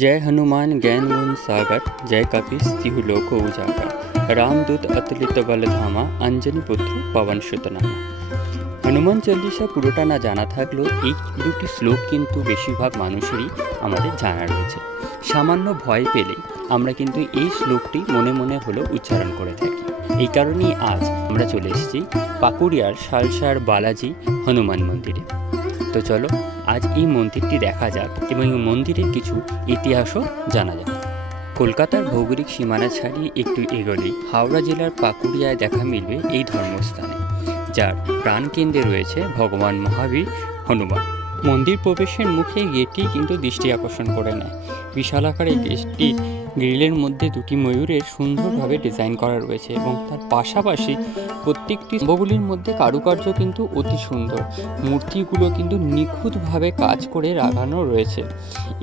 जय हनुमान ज्ञान गुण सागर, जय कपीस तिहु लोक उजागर। रामदूत अतुलित बल धामा, अंजनी पुत्र पवन सुत नामा। হনুমান চল্লিশা পুরোটা না জানা থাকলেও এই দুটি শ্লোক কিন্তু বেশিরভাগ মানুষেরই আমাদের জানা রয়েছে। সামান্য ভয় পেলে আমরা কিন্তু এই শ্লোকটি মনে মনে হলেও উচ্চারণ করে থাকি। এই কারণেই আজ আমরা চলে এসেছি পাকুড়িয়ার শালসার বালাজি হনুমান মন্দিরে। তো চলো আজ এই মন্দিরটি দেখা যাক এবং এই মন্দিরের কিছু ইতিহাসও জানা যাক। কলকাতার ভৌগোলিক সীমানা ছাড়িয়ে একটু এগোলেই হাওড়া জেলার পাকুড়িয়ায় দেখা মিলবে এই ধর্মস্থানে, যার প্রাণকেন্দ্রে রয়েছে ভগবান মহাবীর হনুমান। মন্দির প্রবেশের মুখে গেটটি কিন্তু দৃষ্টি আকর্ষণ করে নেয়। বিশাল আকারে গেটটির গ্রিলের মধ্যে দুটি ময়ূরের সুন্দরভাবে ডিজাইন করা রয়েছে এবং তার পাশাপাশি প্রত্যেকটি স্তম্ভগুলির মধ্যে কারুকার্য কিন্তু অতি সুন্দর। মূর্তিগুলো কিন্তু নিখুঁতভাবে কাজ করে লাগানো রয়েছে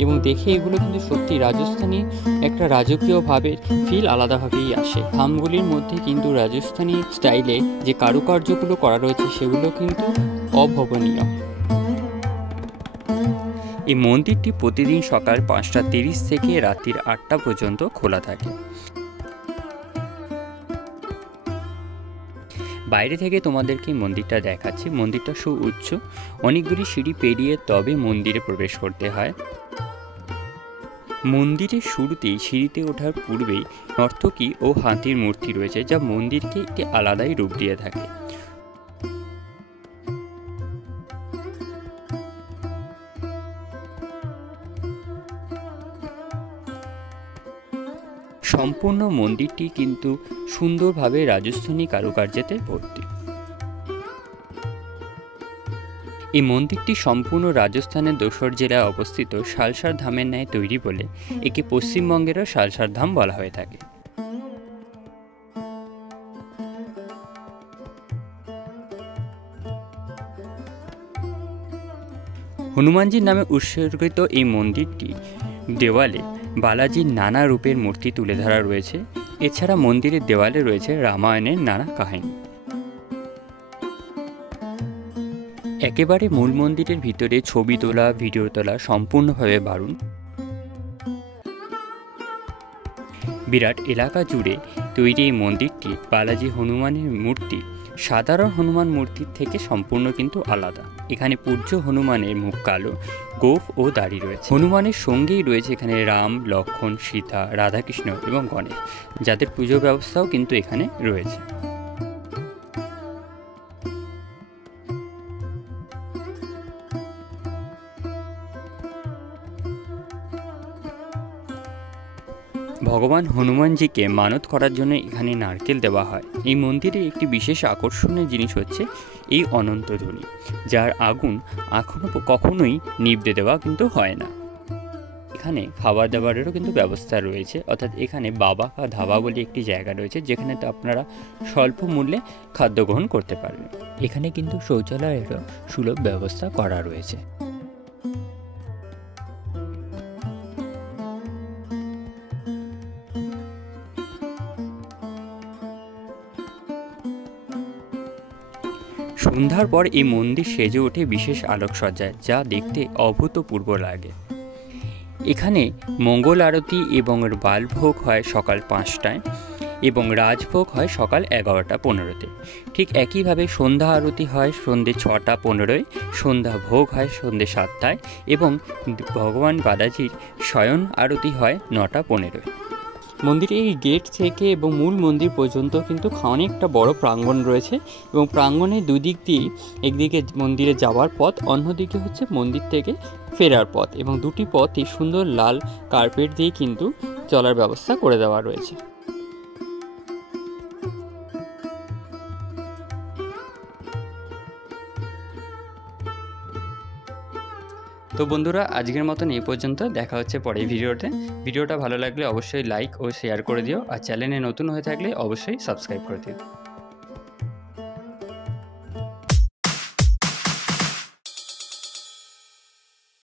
এবং দেখে এগুলো কিন্তু সত্যি রাজস্থানী একটা রাজকীয় ভাবের ফিল আলাদাভাবেই আসে। থামগুলির মধ্যে কিন্তু রাজস্থানী স্টাইলে যে কারুকার্যগুলো করা রয়েছে সেগুলো কিন্তু অভাবনীয়। এই মন্দিরটি প্রতিদিন সকাল 5:30 থেকে রাত্রির 8টা পর্যন্ত খোলা থাকে। বাইরে থেকে তোমাদেরকে মন্দিরটা দেখাচ্ছি। মন্দিরটা সুউচ্চ, অনেকগুলি সিঁড়ি পেরিয়ে তবে মন্দিরে প্রবেশ করতে হয়। মন্দিরের শুরুতেই সিঁড়িতে ওঠার পূর্বেই নর্তকী ও হাতির মূর্তি রয়েছে, যা মন্দিরকে একটি আলাদাই রূপ দিয়ে থাকে। সম্পূর্ণ মন্দিরটি কিন্তু সুন্দরভাবে রাজস্থানী কারুকার্যেতে ভর্তি। এই মন্দিরটি সম্পূর্ণ রাজস্থানের দোসর জেলায় অবস্থিত শালসার ধামের ন্যায় তৈরি বলে একে পশ্চিমবঙ্গেরও শালসার ধাম বলা হয়ে থাকে। হনুমানজির নামে উৎসর্গিত এই মন্দিরটি দেওয়ালে বালাজির নানা রূপের মূর্তি তুলে ধরা রয়েছে। এছাড়া মন্দিরের দেওয়ালে রয়েছে রামায়ণের নানা কাহিনী। একেবারে মূল মন্দিরের ভিতরে ছবি তোলা, ভিডিও তোলা সম্পূর্ণভাবে বারণ। বিরাট এলাকা জুড়ে তৈরি এই মন্দিরটি বালাজি হনুমানের মূর্তি সাধারণ হনুমান মূর্তির থেকে সম্পূর্ণ কিন্তু আলাদা। এখানে পূজ্য হনুমানের মুখ কালো, গোঁফ ও দাড়ি রয়েছে। হনুমানের সঙ্গেই রয়েছে এখানে রাম, লক্ষ্মণ, সীতা, রাধাকৃষ্ণ এবং গণেশ, যাদের পুজো ব্যবস্থাও কিন্তু এখানে রয়েছে। ভগবান হনুমানজিকে মানত করার জন্য এখানে নারকেল দেওয়া হয়। এই মন্দিরে একটি বিশেষ আকর্ষণীয় জিনিস হচ্ছে এই অনন্ত ধ্বনি, যার আগুন কখনোই নিভতে দেওয়া কিন্তু হয় না। এখানে খাবার দাবারেরও কিন্তু ব্যবস্থা রয়েছে, অর্থাৎ এখানে বাবা কা ধাবা বলে একটি জায়গা রয়েছে যেখানে তো আপনারা স্বল্প মূল্যে খাদ্য গ্রহণ করতে পারবেন। এখানে কিন্তু শৌচালয়েরও সুলভ ব্যবস্থা করা রয়েছে। সন্ধ্যার পর এই মন্দির সেজে ওঠে বিশেষ আলোকসজ্জায়, যা দেখতে অভূতপূর্ব লাগে। এখানে মঙ্গল আরতি এবং বালভোগ হয় সকাল 5টায় এবং রাজভোগ হয় সকাল 11:15-তে। ঠিক একইভাবে সন্ধ্যা আরতি হয় সন্ধ্যে 6:15-য়, সন্ধ্যা ভোগ হয় সন্ধ্যে 7টায় এবং ভগবান বালাজির শয়ন আরতি হয় 9:15-য়। মন্দিরের এই গেট থেকে এবং মূল মন্দির পর্যন্ত কিন্তু অনেকটা বড় প্রাঙ্গণ রয়েছে এবং প্রাঙ্গণের দুদিক দিয়ে একদিকে মন্দিরে যাওয়ার পথ, অন্যদিকে হচ্ছে মন্দির থেকে ফেরার পথ এবং দুটি পথই সুন্দর লাল কার্পেট দিয়ে কিন্তু চলার ব্যবস্থা করে দেওয়া রয়েছে। তো বন্ধুরা, আজকের মতন এই পর্যন্ত। দেখা হচ্ছে পরের ভিডিওতে। ভিডিওটা ভালো লাগলে অবশ্যই লাইক ও শেয়ার করে দিও, আর চ্যানেলে নতুন হয়ে থাকলে অবশ্যই সাবস্ক্রাইব করে দিও।